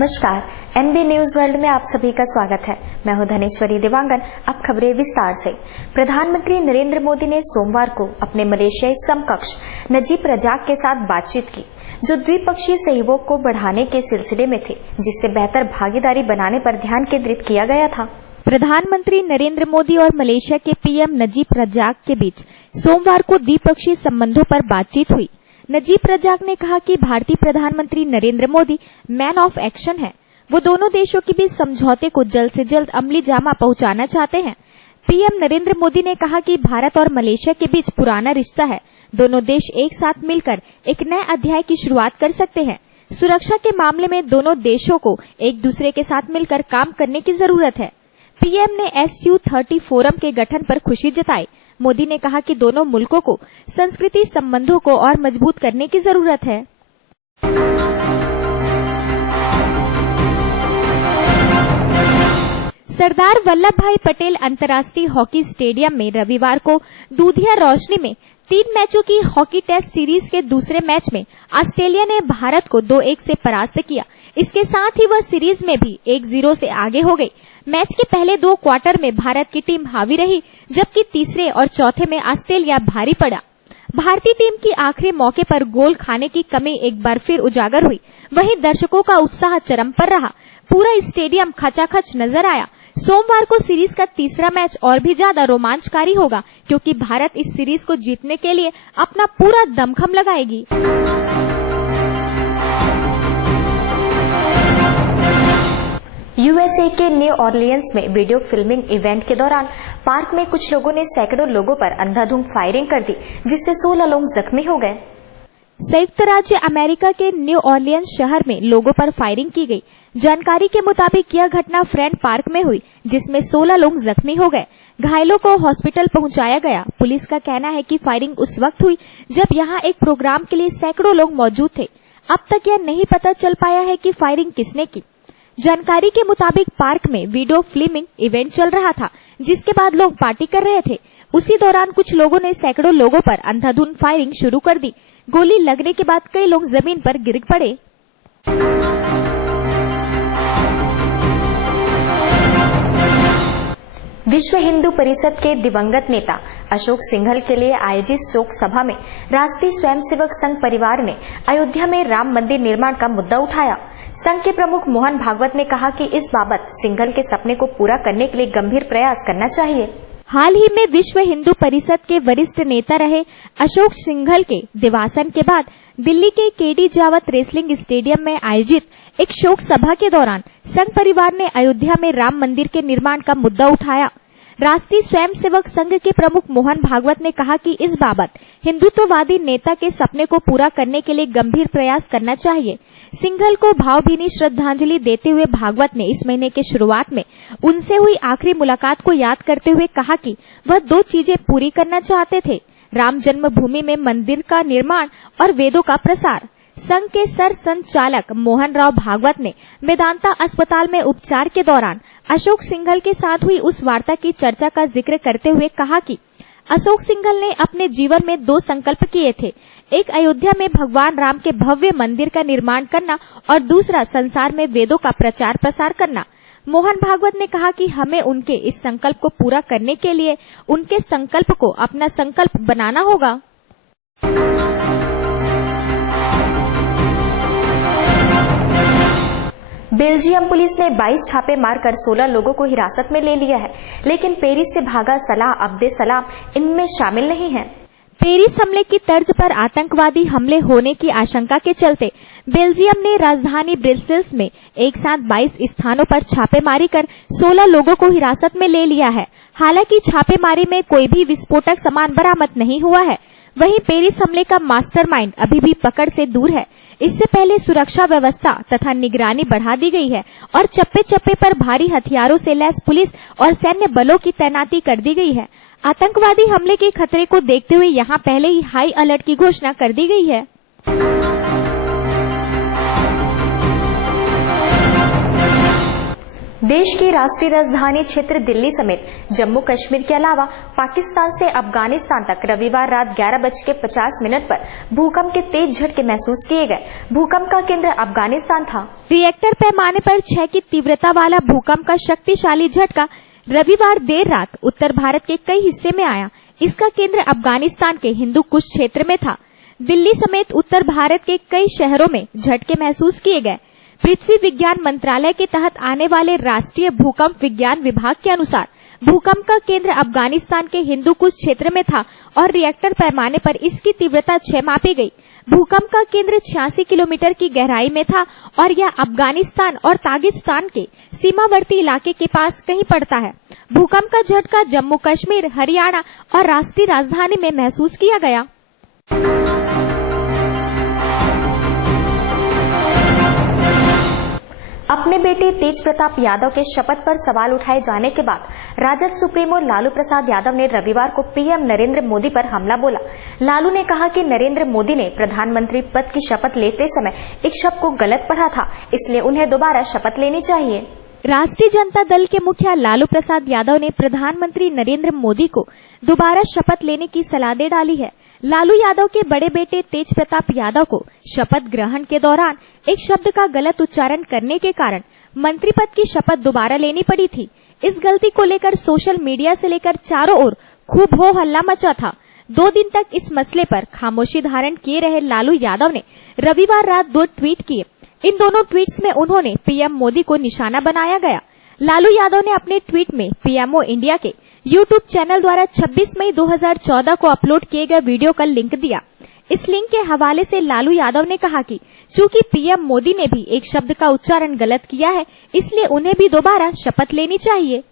नमस्कार, NB news world में आप सभी का स्वागत है। मैं हूं धनेश्वरी देवांगन। अब खबरें विस्तार से। प्रधानमंत्री नरेंद्र मोदी ने सोमवार को अपने मलेशियाई समकक्ष नजीब रजाक के साथ बातचीत की, जो द्विपक्षीय सहयोग को बढ़ाने के सिलसिले में थे, जिससे बेहतर भागीदारी बनाने पर ध्यान केंद्रित किया गया था। प्रधानमंत्री नरेंद्र मोदी और मलेशिया के पीएम नजीब रजाक के बीच सोमवार को द्विपक्षीय संबंधों पर बातचीत हुई। नजीब रजाक ने कहा कि भारतीय प्रधानमंत्री Narendra Modi man of action हैं। वो दोनों देशों के बीच समझौते को जल्द से जल्द अमली जामा पहुंचाना चाहते हैं। पीएम नरेंद्र मोदी ने कहा कि भारत और मलेशिया के बीच पुराना रिश्ता है। दोनों देश एक साथ मिलकर एक नए अध्याय की शुरुआत कर सकते हैं। सुरक्षा के मामले में दोनों देशों को एक दूसरे के साथ मिलकर काम करने की जरूरत है। पीएम ने SU30 फोरम के गठन पर खुशी जताई। मोदी ने कहा कि दोनों मुल्कों को सांस्कृतिक संबंधों को और मजबूत करने की जरूरत है। सरदार वल्लभ भाई पटेल अंतर्राष्ट्रीय हॉकी स्टेडियम में रविवार को दूधिया रोशनी में 3 मैचों की हॉकी टेस्ट सीरीज के दूसरे मैच में ऑस्ट्रेलिया ने भारत को 2-1 से परास्त किया। इसके साथ ही वह सीरीज में भी 1-0 से आगे हो गई। मैच के पहले 2 क्वार्टर में भारत की टीम हावी रही, जबकि तीसरे और चौथे में ऑस्ट्रेलिया भारी पड़ा। भारतीय टीम की आखिरी मौके पर गोल खाने की कमी एक बार फिर उजागर हुई। वहीं दर्शकों का उत्साह चरम पर रहा। पूरा स्टेडियम खचाखच नजर आया। सोमवार को सीरीज का तीसरा मैच और भी ज्यादा रोमांचकारी होगा, क्योंकि भारत इस सीरीज को जीतने के लिए अपना पूरा दमखम लगाएगी। यूएसए के न्यू ऑरलियंस में वीडियो फिल्मिंग इवेंट के दौरान पार्क में कुछ लोगों ने सैकड़ों लोगों पर अंधाधुंध फायरिंग कर दी, जिससे 16 लोग जख्मी हो गए। संयुक्त राज्य अमेरिका के न्यू ऑरलियंस शहर में लोगों पर फायरिंग की गई। जानकारी के मुताबिक यह घटना फ्रेंड पार्क में हुई, जिसमें 16 लोग जख्मी हो गए। घायलों को हॉस्पिटल पहुंचाया गया। पुलिस का कहना है कि फायरिंग उस वक्त हुई जब यहां एक प्रोग्राम के लिए सैकड़ों लोग मौजूद थे। अब तक यह नहीं पता चल पाया है कि फायरिंग किसने की। जानकारी के मुताबिक पार्क में वीडियो फिल्मिंग इवेंट चल रहा था, जिसके बाद लोग पार्टी कर रहे थे। उसी दौरान कुछ लोगों ने सैकड़ों लोगों पर अंधाधुंध फायरिंग शुरू कर दी। गोली लगने के बाद कई लोग जमीन पर गिर पड़े। विश्व हिंदू परिषद के दिवंगत नेता अशोक सिंघल के लिए आयोजित शोक सभा में राष्ट्रीय स्वयंसेवक संघ परिवार ने अयोध्या में राम मंदिर निर्माण का मुद्दा उठाया। संघ के प्रमुख मोहन भागवत ने कहा कि इस बाबत सिंघल के सपने को पूरा करने के लिए गंभीर प्रयास करना चाहिए। हाल ही में विश्व हिंदू परिषद के वरिष्ठ नेता रहे अशोक सिंघल के देवासन के बाद दिल्ली के केडी जावत रेसलिंग स्टेडियम में आयोजित एक शोक सभा के दौरान संघ परिवार ने अयोध्या में राम मंदिर के निर्माण का मुद्दा उठाया। राष्ट्रीय स्वयंसेवक संघ के प्रमुख मोहन भागवत ने कहा कि इस बाबत हिंदुत्ववादी नेता के सपने को पूरा करने के लिए गंभीर प्रयास करना चाहिए। सिंघल को भावभीनी श्रद्धांजलि देते हुए भागवत ने इस महीने के शुरुआत में उनसे हुई आखिरी मुलाकात को याद करते हुए कहा कि वह 2 चीजें पूरी करना चाहते थे: राम जन्मभूमि में मंदिर का निर्माण और वेदों का प्रसार। संघ के सर संचालक मोहन राव भागवत ने मेदांता अस्पताल में उपचार के दौरान अशोक सिंघल के साथ हुई उस वार्ता की चर्चा का जिक्र करते हुए कहा कि अशोक सिंघल ने अपने जीवन में 2 संकल्प किए थे, एक अयोध्या में भगवान राम के भव्य मंदिर का निर्माण करना और दूसरा संसार में वेदों का प्रचार प्रसार करना। मोहन भागवत ने कहा कि हमें उनके इस संकल्प को पूरा करने के लिए उनके संकल्प को अपना संकल्प बनाना होगा। बेल्जियम पुलिस ने 22 छापे मारकर 16 लोगों को हिरासत में ले लिया है, लेकिन पेरिस से भागा सलाह अब्देसलाम इनमें शामिल नहीं है। पेरिस हमले की तर्ज पर आतंकवादी हमले होने की आशंका के चलते बेल्जियम ने राजधानी ब्रसेल्स में एक साथ 22 स्थानों पर छापेमारी कर 16 लोगों को हिरासत में ले लिया है। हालांकि छापेमारी में कोई भी विस्फोटक सामान बरामद नहीं हुआ है। वहीं पेरिस हमले का मास्टरमाइंड अभी भी पकड़ से दूर है। इससे पहले सुरक्षा व्यवस्था तथा निगरानी बढ़ा दी गई है और चप्पे चप्पे पर भारी हथियारों से लैस पुलिस और सैन्य बलों की तैनाती कर दी गई है। आतंकवादी हमले के खतरे को देखते हुए यहां पहले ही हाई अलर्ट की घोषणा कर दी गई है। देश की राष्ट्रीय राजधानी क्षेत्र दिल्ली समेत जम्मू कश्मीर के अलावा पाकिस्तान से अफगानिस्तान तक रविवार रात 11:50 पर भूकंप के तेज झटके महसूस किए गए। भूकंप का केंद्र अफगानिस्तान था। रिएक्टर पैमाने पर 6 की तीव्रता वाला भूकंप का शक्तिशाली झटका रविवार देर रात उत्तर भारत के कई हिस्से में आया। इसका केंद्र अफगानिस्तान के हिंदू कुश क्षेत्र में था। दिल्ली समेत उत्तर भारत के कई शहरों में झटके महसूस किए गए। पृथ्वी विज्ञान मंत्रालय के तहत आने वाले राष्ट्रीय भूकंप विज्ञान विभाग के अनुसार भूकंप का केंद्र अफगानिस्तान के हिंदू कुश क्षेत्र में था और रिएक्टर पैमाने पर इसकी तीव्रता 6 मापी गई। भूकंप का केंद्र 86 किलोमीटर की गहराई में था और यह अफगानिस्तान और ताजिकिस्तान के सीमावर्ती इलाके के पास कहीं पड़ता है। भूकंप का झटका जम्मू कश्मीर, हरियाणा और राष्ट्रीय राजधानी में महसूस किया गया। अपने बेटे तेज प्रताप यादव के शपथ पर सवाल उठाए जाने के बाद राजद सुप्रीमो लालू प्रसाद यादव ने रविवार को पीएम नरेंद्र मोदी पर हमला बोला। लालू ने कहा कि नरेंद्र मोदी ने प्रधानमंत्री पद की शपथ लेते समय एक शब्द को गलत पढ़ा था, इसलिए उन्हें दोबारा शपथ लेनी चाहिए। राष्ट्रीय जनता दल के मुखिया लालू प्रसाद यादव ने प्रधानमंत्री नरेंद्र मोदी को दोबारा शपथ लेने की सलाह दे डाली है। लालू यादव के बड़े बेटे तेज प्रताप यादव को शपथ ग्रहण के दौरान एक शब्द का गलत उच्चारण करने के कारण मंत्री पद की शपथ दोबारा लेनी पड़ी थी। इस गलती को लेकर सोशल मीडिया से लेकर चारों ओर खूब हो हल्ला मचा था। 2 दिन तक इस मसले पर खामोशी धारण किए रहे लालू यादव ने रविवार रात 2 ट्वीट किए। इन दोनों ट्वीट्स में उन्होंने पीएम मोदी को निशाना बनाया गया। लालू यादव ने अपने ट्वीट में पीएमओ इंडिया के यूट्यूब चैनल द्वारा 26 मई 2014 को अपलोड किए गए वीडियो का लिंक दिया। इस लिंक के हवाले से लालू यादव ने कहा कि चूंकि पीएम मोदी ने भी एक शब्द का उच्चारण गलत किया है, इसलिए उन्हें भी दोबारा शपथ लेनी चाहिए।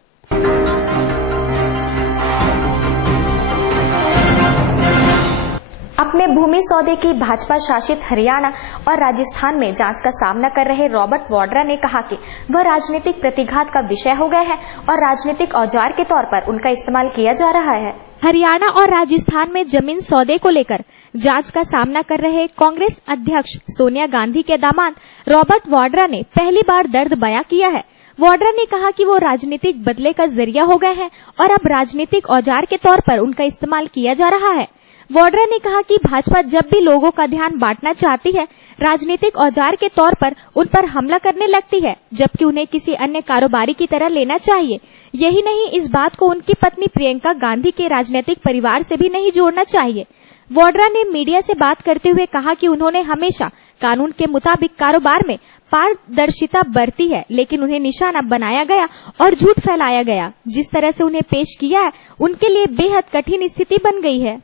अपने भूमि सौदे की भाजपा शासित हरियाणा और राजस्थान में जांच का सामना कर रहे रॉबर्ट वाड्रा ने कहा कि वह राजनीतिक प्रतिघात का विषय हो गए हैं और राजनीतिक औजार के तौर पर उनका इस्तेमाल किया जा रहा है। हरियाणा और राजस्थान में जमीन सौदे को लेकर जांच का सामना कर रहे कांग्रेस अध्यक्ष सोनिया गांधी के दामाद रॉबर्ट वाड्रा ने पहली बार दर्द बयां किया है। वाड्रा ने कहा कि वो राजनीतिक बदले का जरिया हो गए हैं और अब राजनीतिक औजार के तौर पर उनका इस्तेमाल किया जा रहा है। वाड्रा ने कहा कि भाजपा जब भी लोगों का ध्यान बांटना चाहती है, राजनीतिक औजार के तौर पर उन पर हमला करने लगती है, जबकि उन्हें किसी अन्य कारोबारी की तरह लेना चाहिए। यही नहीं, इस बात को उनकी पत्नी प्रियंका गांधी के राजनीतिक परिवार से भी नहीं जोड़ना चाहिए। वाड्रा ने मीडिया से बात करते हुए कहा कि उन्होंने हमेशा कानून के मुताबिक कारोबार में पारदर्शिता बरती है, लेकिन उन्हें निशाना बनाया गया और झूठ फैलाया गया। जिस तरह से उन्हें पेश किया है, उनके लिए बेहद कठिन स्थिति बन गई है।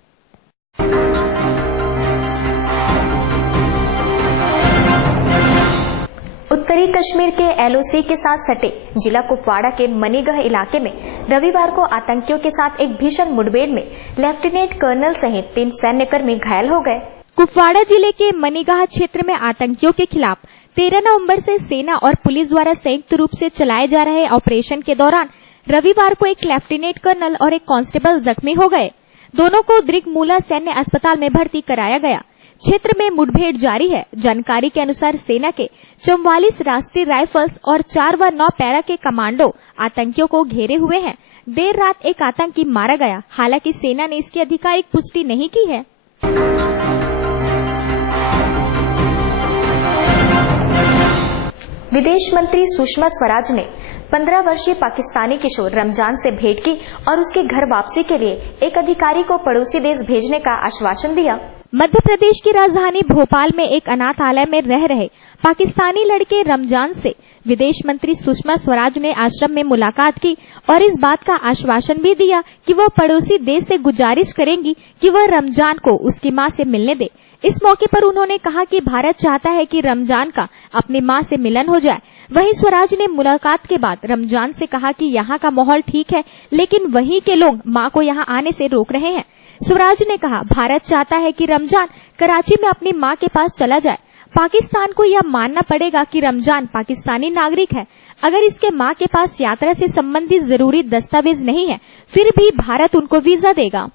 उत्तरी कश्मीर के एलओसी के साथ सटे जिला कुपवाड़ा के मनीगढ़ इलाके में रविवार को आतंकियों के साथ एक भीषण मुठभेड़ में लेफ्टिनेंट कर्नल सहित 3 सैन्यकर्मी घायल हो गए। कुपवाड़ा जिले के मनीगढ़ क्षेत्र में आतंकियों के खिलाफ 13 नवंबर से सेना और पुलिस द्वारा संयुक्त रूप से चलाए जा रहे ऑपरेशन के दौरान रविवार को एक लेफ्टिनेंट कर्नल और एक कांस्टेबल जख्मी हो गए। दोनों को द्रिगमूला सैन्य अस्पताल में भर्ती कराया गया। क्षेत्र में मुठभेड़ जारी है। जानकारी के अनुसार सेना के 44 राष्ट्रीय राइफल्स और 4 व 9 पैरा के कमांडो आतंकियों को घेरे हुए हैं। देर रात एक आतंकी मारा गया। हालांकि सेना ने इसकी आधिकारिक पुष्टि नहीं की है। विदेश मंत्री सुषमा स्वराज ने 15 वर्षीय पाकिस्तानी किशोर रमजान से भेंट की और उसके घर वापसी के लिए एक अधिकारी को पड़ोसी देश भेजने का आश्वासन दिया। मध्य प्रदेश की राजधानी भोपाल में एक अनाथालय में रह रहे पाकिस्तानी लड़के रमजान से विदेश मंत्री सुषमा स्वराज ने आश्रम में मुलाकात की और इस बात का आश्वासन भी दिया कि वह पड़ोसी देश से गुजारिश करेंगी कि वह रमजान को उसकी मां से मिलने दे। इस मौके पर उन्होंने कहा कि भारत चाहता है कि रमजान का अपनी मां से मिलन हो जाए। वहीं स्वराज ने मुलाकात के बाद रमजान से कहा कि यहाँ का माहौल ठीक है, लेकिन वहीं के लोग मां को यहाँ आने से रोक रहे हैं। स्वराज ने कहा, भारत चाहता है कि रमजान कराची में अपनी मां के पास चला जाए। पाकिस्तान को यह मानना पड़ेगा कि रमजान पाकिस्तानी नागरिक है। अगर इसके मां के पास यात्रा से संबंधित जरूरी दस्तावेज नहीं है, फिर भी भारत उनको वीजा देगा।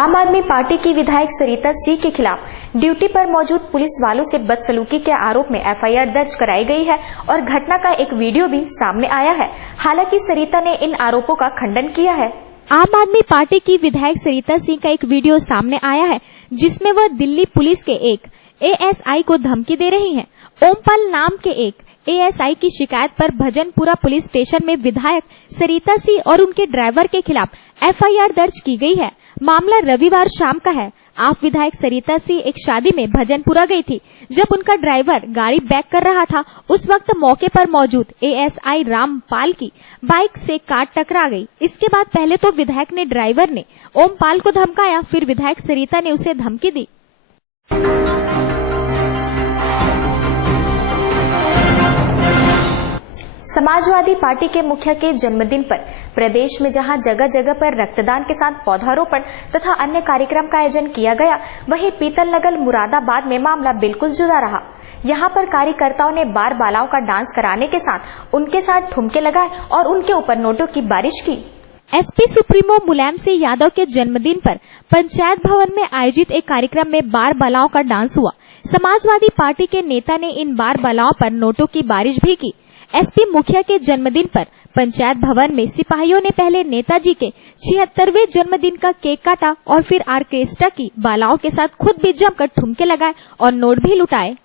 आम आदमी पार्टी की विधायक सरिता सी के खिलाफ ड्यूटी पर मौजूद पुलिस वालों से बदसलूकी के आरोप में एफआईआर दर्ज कराई गई है और घटना का एक वीडियो भी सामने आया है। हालांकि सरिता ने इन आरोपों का खंडन किया है। आम आदमी पार्टी की विधायक सरिता सिंह का एक वीडियो सामने आया है जिसमें वह दिल्ली पुलिस के एक एएसआई को धमकी दे रही हैं। ओमपाल नाम के एक एएसआई की शिकायत पर भजनपुरा पुलिस स्टेशन में विधायक सरिता सिंह और उनके ड्राइवर के खिलाफ एफआईआर दर्ज की गई है। मामला रविवार शाम का है। आप विधायक सरिता सिंह एक शादी में भजनपुरा गई थी। जब उनका ड्राइवर गाड़ी बैक कर रहा था उस वक्त मौके पर मौजूद एएसआई रामपाल की बाइक से कार टकरा गई। इसके बाद पहले तो विधायक ने ड्राइवर ने ओमपाल को धमकाया, फिर विधायक सरिता ने उसे धमकी दी। समाजवादी पार्टी के मुखिया के जन्मदिन पर प्रदेश में जहां जगह जगह पर रक्तदान के साथ पौधारोपण तथा अन्य कार्यक्रम का आयोजन किया गया, वहीं पीतलनगर मुरादाबाद में मामला बिल्कुल जुदा रहा। यहां पर कार्यकर्ताओं ने बार बालाओं का डांस कराने के साथ उनके साथ ठुमके लगाए और उनके ऊपर नोटों की बारिश की। एसपी सुप्रीमो मुलायम सिंह यादव के जन्मदिन पर पंचायत भवन में आयोजित एक कार्यक्रम में बार बालाओं का डांस हुआ। समाजवादी पार्टी के नेता ने इन बार बालाओं पर नोटों की बारिश भी की। एसपी मुखिया के जन्मदिन पर पंचायत भवन में सिपाहियों ने पहले नेताजी के 76वें जन्मदिन का केक काटा और फिर ऑर्केस्ट्रा की बालाओं के साथ खुद भी जमकर ठुमके लगाए और नोट भी लुटाए।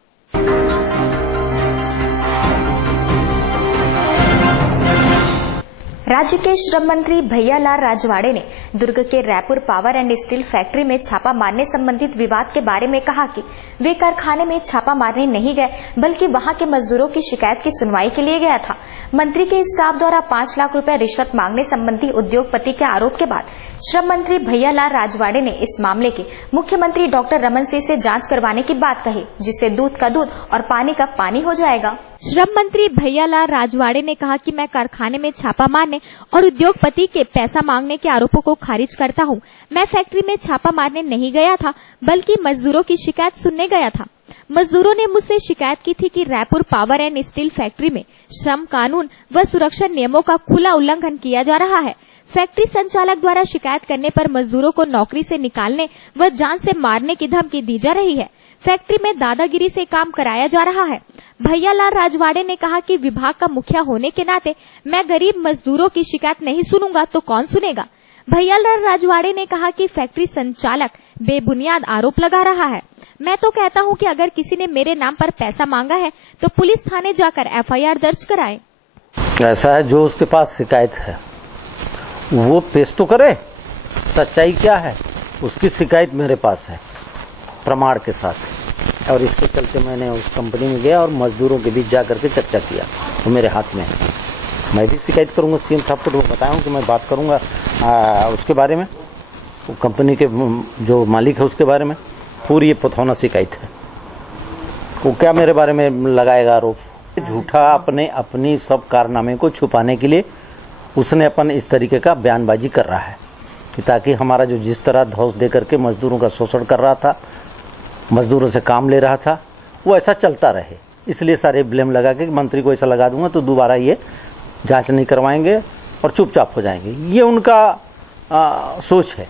राज्य के श्रम मंत्री भैयालाल राजवाड़े ने दुर्ग के Raipur power and steel factory में छापा मारने संबंधित विवाद के बारे में कहा कि वे कारखाने में छापा मारने नहीं गए बल्कि वहां के मजदूरों की शिकायत की सुनवाई के लिए गया था। मंत्री के स्टाफ द्वारा 5 लाख रुपए रिश्वत मांगने संबंधी उद्योगपति के आरोप के बाद श्रम मंत्री भैयालाल राजवाड़े ने इस मामले की मुख्यमंत्री डॉक्टर रमन सिंह से जाँच करवाने की बात कही, जिससे दूध का दूध और पानी का पानी हो जाएगा। श्रम मंत्री भैयालाल राजवाड़े ने कहा कि मैं कारखाने में छापा मारने और उद्योगपति के पैसा मांगने के आरोपों को खारिज करता हूं। मैं फैक्ट्री में छापा मारने नहीं गया था बल्कि मजदूरों की शिकायत सुनने गया था। मजदूरों ने मुझसे शिकायत की थी कि Raipur power and steel factory में श्रम कानून व सुरक्षा नियमों का खुला उल्लंघन किया जा रहा है। फैक्ट्री संचालक द्वारा शिकायत करने पर मजदूरों को नौकरी से निकालने व जान से मारने की धमकी दी जा रही है। फैक्ट्री में दादागिरी से काम कराया जा रहा है। भैयालाल राजवाड़े ने कहा कि विभाग का मुखिया होने के नाते मैं गरीब मजदूरों की शिकायत नहीं सुनूंगा तो कौन सुनेगा। भैयालाल राजवाड़े ने कहा कि फैक्ट्री संचालक बेबुनियाद आरोप लगा रहा है। मैं तो कहता हूं कि अगर किसी ने मेरे नाम पर पैसा मांगा है तो पुलिस थाने जाकर एफआईआर दर्ज कराए। ऐसा है, जो उसके पास शिकायत है वो पेश तो करे, सच्चाई क्या है उसकी शिकायत मेरे पास है प्रमाण के साथ, और इसके चलते मैंने उस कंपनी में गया और मजदूरों के बीच जाकर के चर्चा किया तो मेरे हाथ में है। मैं भी शिकायत करूंगा सीएम साहब को, तो बताया कि मैं बात करूंगा उसके बारे में, वो कंपनी के जो मालिक है उसके बारे में पूरी ये पथौना शिकायत है। वो क्या मेरे बारे में लगाएगा आरोप, झूठा अपनी सब कारनामे को छुपाने के लिए उसने अपन इस तरीके का बयानबाजी कर रहा है कि ताकि हमारा जो जिस तरह धौंस दे करके मजदूरों का शोषण कर रहा था, मजदूरों से काम ले रहा था, वो ऐसा चलता रहे। इसलिए सारे ब्लेम लगा के मंत्री को ऐसा लगा दूंगा तो दोबारा ये जांच नहीं करवाएंगे और चुपचाप हो जाएंगे। ये उनका सोच है।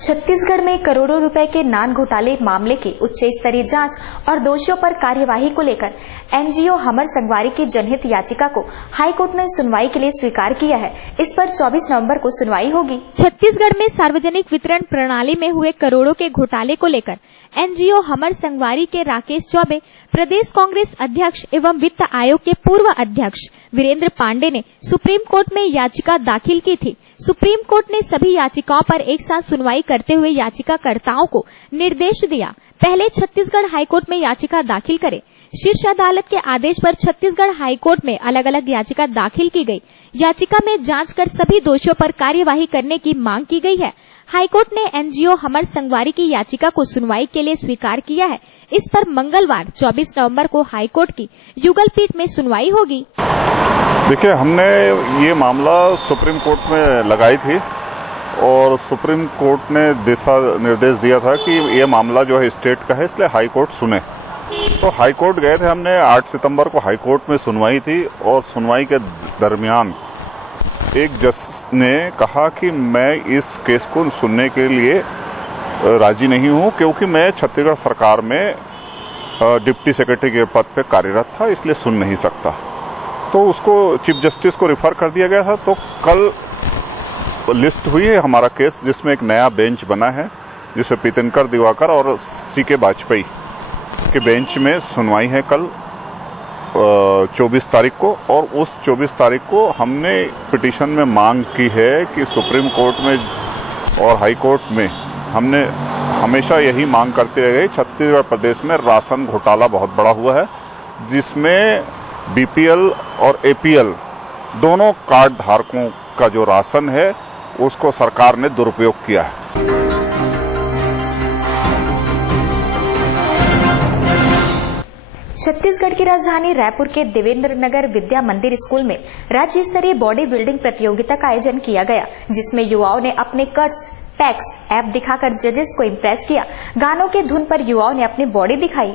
छत्तीसगढ़ में करोड़ों रुपए के नान घोटाले मामले की उच्च स्तरीय जांच और दोषियों पर कार्यवाही को लेकर एनजीओ हमर संगवारी की जनहित याचिका को हाईकोर्ट ने सुनवाई के लिए स्वीकार किया है। इस पर 24 नवंबर को सुनवाई होगी। छत्तीसगढ़ में सार्वजनिक वितरण प्रणाली में हुए करोड़ों के घोटाले को लेकर एनजीओ हमर संगवारी के राकेश चौबे, प्रदेश कांग्रेस अध्यक्ष एवं वित्त आयोग के पूर्व अध्यक्ष वीरेंद्र पांडे ने सुप्रीम कोर्ट में याचिका दाखिल की थी। सुप्रीम कोर्ट ने सभी याचिकाओं पर एक साथ सुनवाई करते हुए याचिकाकर्ताओं को निर्देश दिया, पहले छत्तीसगढ़ हाईकोर्ट में याचिका दाखिल करें। शीर्ष अदालत के आदेश पर छत्तीसगढ़ हाईकोर्ट में अलग अलग याचिका दाखिल की गई। याचिका में जांच कर सभी दोषियों पर कार्यवाही करने की मांग की गई है। हाईकोर्ट ने एनजीओ हमर संगवारी की याचिका को सुनवाई के लिए स्वीकार किया है। इस पर मंगलवार 24 नवंबर को हाईकोर्ट की युगल पीठ में सुनवाई होगी। देखिए, हमने ये मामला सुप्रीम कोर्ट में लगाई थी और सुप्रीम कोर्ट ने दिशा निर्देश दिया था कि ये मामला जो है स्टेट का है, इसलिए हाई कोर्ट सुने। तो हाई कोर्ट गए थे हमने। 8 सितंबर को हाई कोर्ट में सुनवाई थी और सुनवाई के दरमियान एक जज ने कहा कि मैं इस केस को सुनने के लिए राजी नहीं हूं, क्योंकि मैं छत्तीसगढ़ सरकार में डिप्टी सेक्रेटरी के पद पे कार्यरत था, इसलिए सुन नहीं सकता। तो उसको चीफ जस्टिस को रिफर कर दिया गया था। तो कल लिस्ट हुई है हमारा केस, जिसमें एक नया बेंच बना है, जिसमें पीतनकर दिवाकर और सीके वाजपेयी के बेंच में सुनवाई है कल 24 तारीख को। और उस 24 तारीख को हमने पिटीशन में मांग की है कि सुप्रीम कोर्ट में और हाई कोर्ट में हमने हमेशा यही मांग करते रह गए। छत्तीसगढ़ प्रदेश में राशन घोटाला बहुत बड़ा हुआ है, जिसमें बीपीएल और एपीएल दोनों कार्ड धारकों का जो राशन है उसको सरकार ने दुरुपयोग किया है। छत्तीसगढ़ की राजधानी रायपुर के देवेंद्र नगर विद्या मंदिर स्कूल में राज्य स्तरीय बॉडी बिल्डिंग प्रतियोगिता का आयोजन किया गया, जिसमें युवाओं ने अपने कट्स पैक्स ऐप दिखाकर जजेस को इम्प्रेस किया। गानों के धुन पर युवाओं ने अपनी बॉडी दिखाई।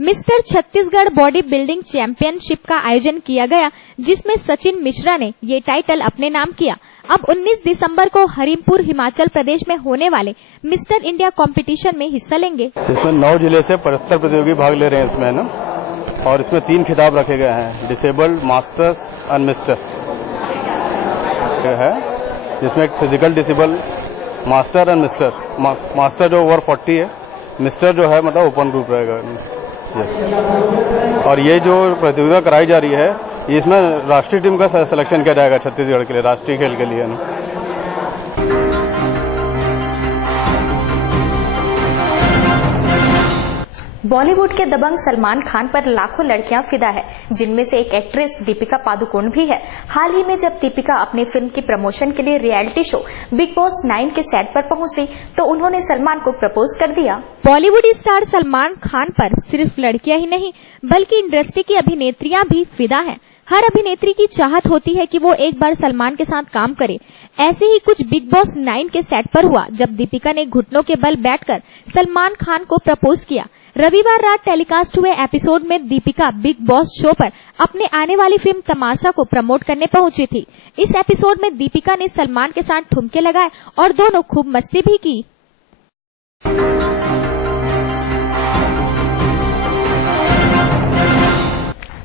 Mister Chhattisgarh body building championship का आयोजन किया गया, जिसमें सचिन मिश्रा ने ये टाइटल अपने नाम किया। अब 19 दिसंबर को हरिमपुर हिमाचल प्रदेश में होने वाले मिस्टर इंडिया कंपटीशन में हिस्सा लेंगे। इसमें 9 जिले से 75 प्रतियोगी भाग ले रहे हैं इसमें ना, और इसमें 3 खिताब रखे गए हैं, डिसेबल्ड, मास्टर्स एंड मिस्टर है, जिसमें एक physical disable, master and mister. Master जो ओवर 40 है, मिस्टर जो है मतलब ओपन ग्रुप रहेगा। यस। और ये जो प्रतियोगिता कराई जा रही है, इसमें राष्ट्रीय टीम का सिलेक्शन किया जाएगा छत्तीसगढ़ के लिए, राष्ट्रीय खेल के लिए ना। बॉलीवुड के दबंग सलमान खान पर लाखों लड़कियां फिदा है, जिनमें से एक एक्ट्रेस दीपिका पादुकोण भी है। हाल ही में जब दीपिका अपनी फिल्म की प्रमोशन के लिए रियलिटी शो बिग बॉस 9 के सेट पर पहुंची, तो उन्होंने सलमान को प्रपोज कर दिया। बॉलीवुड स्टार सलमान खान पर सिर्फ लड़कियां ही नहीं, बल्कि इंडस्ट्री की अभिनेत्रियां भी फिदा हैं। हर अभिनेत्री की चाहत होती है कि वो एक बार सलमान के साथ काम करे। ऐसे ही कुछ बिग बॉस 9 के सेट पर हुआ, जब दीपिका ने घुटनों के बल बैठकर सलमान खान को प्रपोज किया। रविवार रात टेलीकास्ट हुए एपिसोड में दीपिका बिग बॉस शो पर अपने आने वाली फिल्म तमाशा को प्रमोट करने पहुंची थी। इस एपिसोड में दीपिका ने सलमान के साथ ठुमके लगाए और दोनों खूब मस्ती भी की।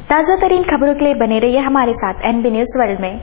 ताजा तरीन खबरों के लिए बने रहिए हमारे साथ एनबी न्यूज वर्ल्ड में।